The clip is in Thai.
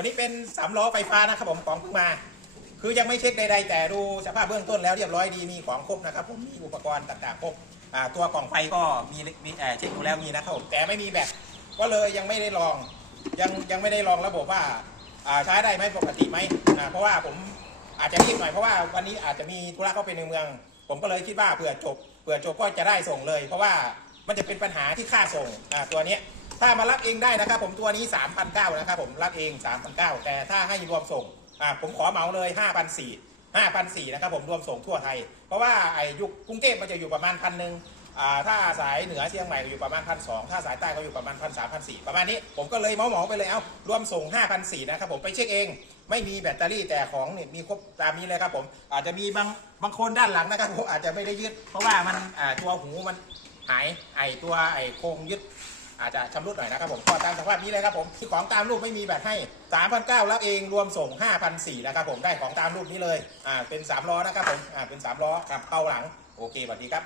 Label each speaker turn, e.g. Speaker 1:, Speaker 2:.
Speaker 1: ตัวนี้เป็นสามล้อไฟฟ้านะครับผมของเพิ่งมา คือยังไม่เช็คใดๆ แต่ดูสภาพเบื้องต้นแล้วเรียบร้อยดีมีของครบนะครับผมมีอุปกรณ์ต่างๆครบตัวกล่องไฟก็มีมีเอ่อเช็คดูแล้วมีนะครับผมแต่ไม่มีแบตก็เลยยังไม่ได้ลองยังยังไม่ได้ลองระบบว่าใช้ได้ไหมปกติไหมเพราะว่าผมอาจจะรีบหน่อยเพราะว่าวันนี้อาจจะมีธุระเข้าไปในเมือง ผมก็เลยคิดว่าเผื่อจบเผื่อจบก็จะได้ส่งเลย เพราะว่ามันจะเป็นปัญหาที่ค่าส่งตัวนี้ ถ้ามารับเองได้นะครับ ผมตัวนี้3,900นะครับผมรับเอง3,900แต่ถ้าให้รวมส่งอ่าผมขอเหมาเลย5,400 5,400นะครับผมรวมส่งทั่วไทย เพราะว่าไอ้ยุคกรุงเทพมันจะอยู่ประมาณพันหนึ่งอ่าถ้าสายเหนือเชียงใหม่ก็อยู่ประมาณพันสองถ้าสายใต้ก็อยู่ประมาณพันสามพันสี่ประมาณนี้ผมก็เลยเหมาเหมาไปเลยเอ้ารวมส่ง5,400นะครับผมไปเช็คเอง ไม่มีแบตเตอรี่แต่ของเนี่ยมีครบตามนี้เลยครับผมอาจจะมีบางบางคนด้านหลังนะครับผมอาจจะไม่ได้ยึด เพราะว่ามันอ่าตัวหูมันหายไอตัวไอโครงยึด อาจจะชำรุดหน่อยนะครับผมก็ตามสภาพนี้เลยครับผมที่ของตามรูปไม่มีแบตให้ 3,900รับเองรวมส่ง 5,400นะครับผมได้ของตามรูปนี้เลยอ่าเป็น3ล้อนะครับผมอ่าเป็น3ล้อกับเข้าหลังโอเคสวัสดีครับ